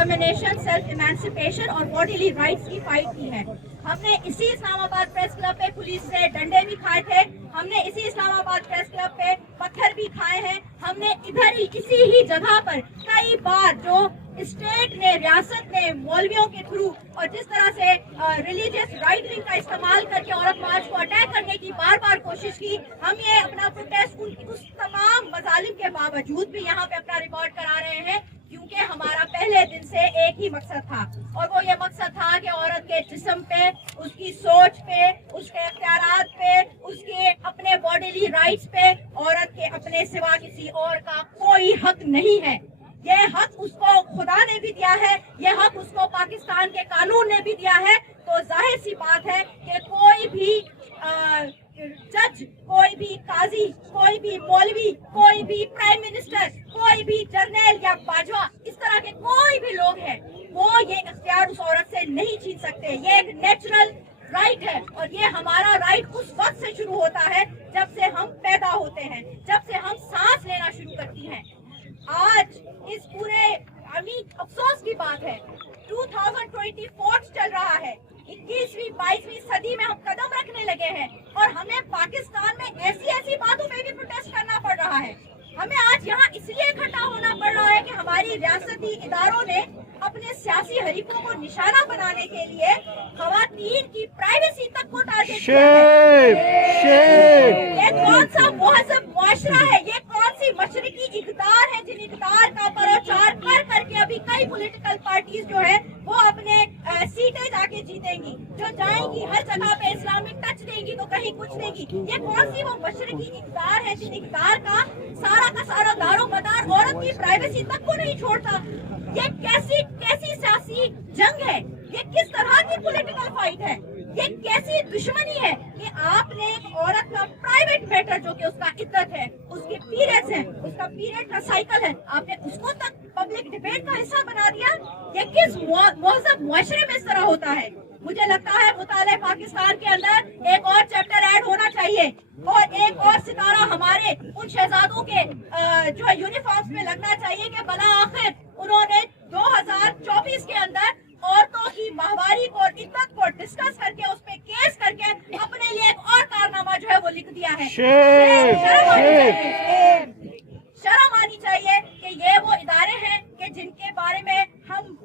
Determination, self emancipation और bodily rights की fight की है। हमने इसी इस्लामाबाद प्रेस क्लब पे पुलिस से डंडे भी खाए थे, हमने इसी इस्लामाबाद प्रेस क्लब पे पत्थर भी खाए हैं, हमने इधर ही इसी ही जगह पर कई बार जो स्टेट ने, रियासत ने मौलवियों के थ्रू और जिस तरह से रिलीजियस राइट विंग का इस्तेमाल करके औरत मार्च को अटैक करने की बार बार कोशिश की, हम ये अपना प्रोटेस्ट उस तमाम मजालिम के बावजूद भी यहाँ पे अपना रिकॉर्ड करा रहे हैं, क्योंकि हमारा पहले दिन से एक ही मकसद था, और वो ये मकसद था कि औरत के जिस्म पे, उसकी सोच पे, उसके इख्तियारात पे, उसके अपने बॉडीली राइट्स पे औरत के अपने सिवा किसी और का कोई हक नहीं है। ये हक उसको खुदा ने भी दिया है, ये हक उसको पाकिस्तान के कानून ने भी दिया है। तो जाहिर सी बात है कि कोई भी जज, कोई भी काजी, कोई भी मौलवी, कोई भी प्राइम मिनिस्टर, कोई भी जर्नल या बाजवा, इस तरह के कोई भी लोग हैं, वो ये इख्तियार उस औरत से नहीं छीन सकते। ये एक नेचुरल राइट है, और ये हमारा राइट उस वक्त से शुरू होता है जब से हम पैदा होते हैं, जब से हम सांस लेना शुरू करती हैं। आज इस पूरे अफसोस की बात है, 2024 चल रहा है, 21वीं 22वीं सदी में हम कदम रखने लगे हैं, और हमें पाकिस्तान में ऐसी ऐसी बातों पे भी प्रोटेस्ट करना पड़ रहा है। हमें आज यहाँ इसलिए इकट्ठा होना पड़ रहा है कि हमारी रियासती इदारों ने अपने सियासी हरीफों को निशाना बनाने के लिए खवातीन की प्राइवेसी तक को टारगेट किया है। ये कौन सा मुहज़्ज़ब मुआशरा है, ये कौन सी मशरकी इक़्तिदार है जिन इक़्तिदार का प्रचार कर करके अभी कई पॉलिटिकल पार्टीज जो है वो अपने सीटें जाके जीतेंगी, जो जाएंगी हर जगह पे इस्लामिक टच देंगी तो कहीं कुछ देंगी। ये कौन सी वो मशरकी इक़्तिदार है जिन इक़्तिदार का सारा दारो मदार औरत की प्राइवेसी तक को नहीं छोड़ता। ये कैसी सियासी जंग है, ये किस तरह की पॉलिटिकल फाइट है, ये कैसी दुश्मनी है कि आपने एक औरत का प्राइवेट मैटर जो कि उसका इद्दत है, उसके पीरियड्स हैं, उसका पीरियड का साइकिल है, आपने उसको तक पब्लिक डिबेट का हिस्सा बना दिया। ये किस मुहज़्ज़ब मुआशरे में इस तरह होता है? मुझे लगता है मुताले पाकिस्तान के अंदर एक और चैप्टर ऐड होना चाहिए, और एक और सितारा हमारे उन शहजादों के जो यूनिफॉर्म्स में लगना चाहिए कि भला आखिर उन्होंने 2024 के अंदर औरतों की माहवारी को और इज्जत को डिस्कस करके उस पे केस करके अपने लिए एक और कारनामा जो है वो लिख दिया है। शर्म आनी चाहिए कि ये वो इदारे हैं कि जिनके बारे में हम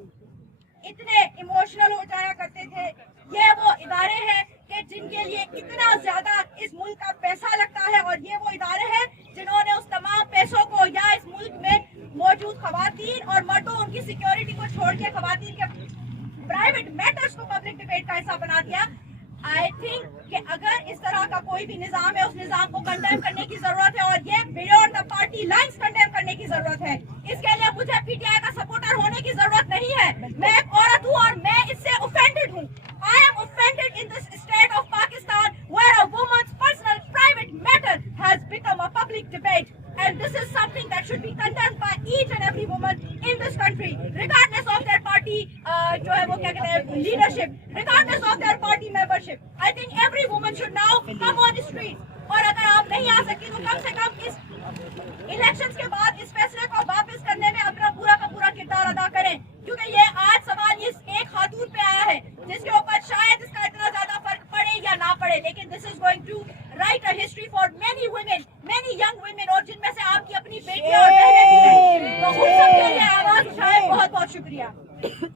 इतने इमोशनल हो जाया करते थे, ये वो इदारे हैं कि जिनके लिए इतना ज्यादा इस मुल्क का पैसा लगता है, और ये वो इदारे हैं जिन्होंने उस तमाम पैसों को या इस मुल्क में मौजूद खवातीन और मर्दों, उनकी सिक्योरिटी को छोड़ के खवातीन के प्राइवेट मैटर्स को पब्लिक डिबेट का हिस्सा बना दिया। आई थिंक कि अगर इस तरह का कोई भी निजाम है, उस निजाम को कंडेम करने की जरूरत है, और ये beyond the party lines condemn करने की जरूरत है। इसके लिए मुझे पीटीआई का सपोर्टर होने की जरूरत नहीं है। मैं एक औरत हूँ और मैं इससे ऑफेंडेड हूँ। I am offended in this state of Pakistan where a woman's personal private matter has become a public debate, and this is something that should be condemned by each and every woman in this country, regardless of their party जो है वो क्या कहते हैं leadership, regardless of their party membership. I think every woman should now come on the street. और अगर आप नहीं आ सकी तो कम से कम इस इलेक्शंस के बाद इस फैसले को वापस करने में अपना पूरा का पूरा किरदार अदा करें, क्योंकि ये आज सवाल इस एक खातून पे आया है जिसके ऊपर शायद इसका इतना ज्यादा फर्क पड़े या ना पड़े, लेकिन this is going to write a history for many women, many young women, और जिनमें से आपकी अपनी बेटियां और बहनें भी हैं। तो उन सबके लिए आवाज उठाएं। बहुत बहुत शुक्रिया।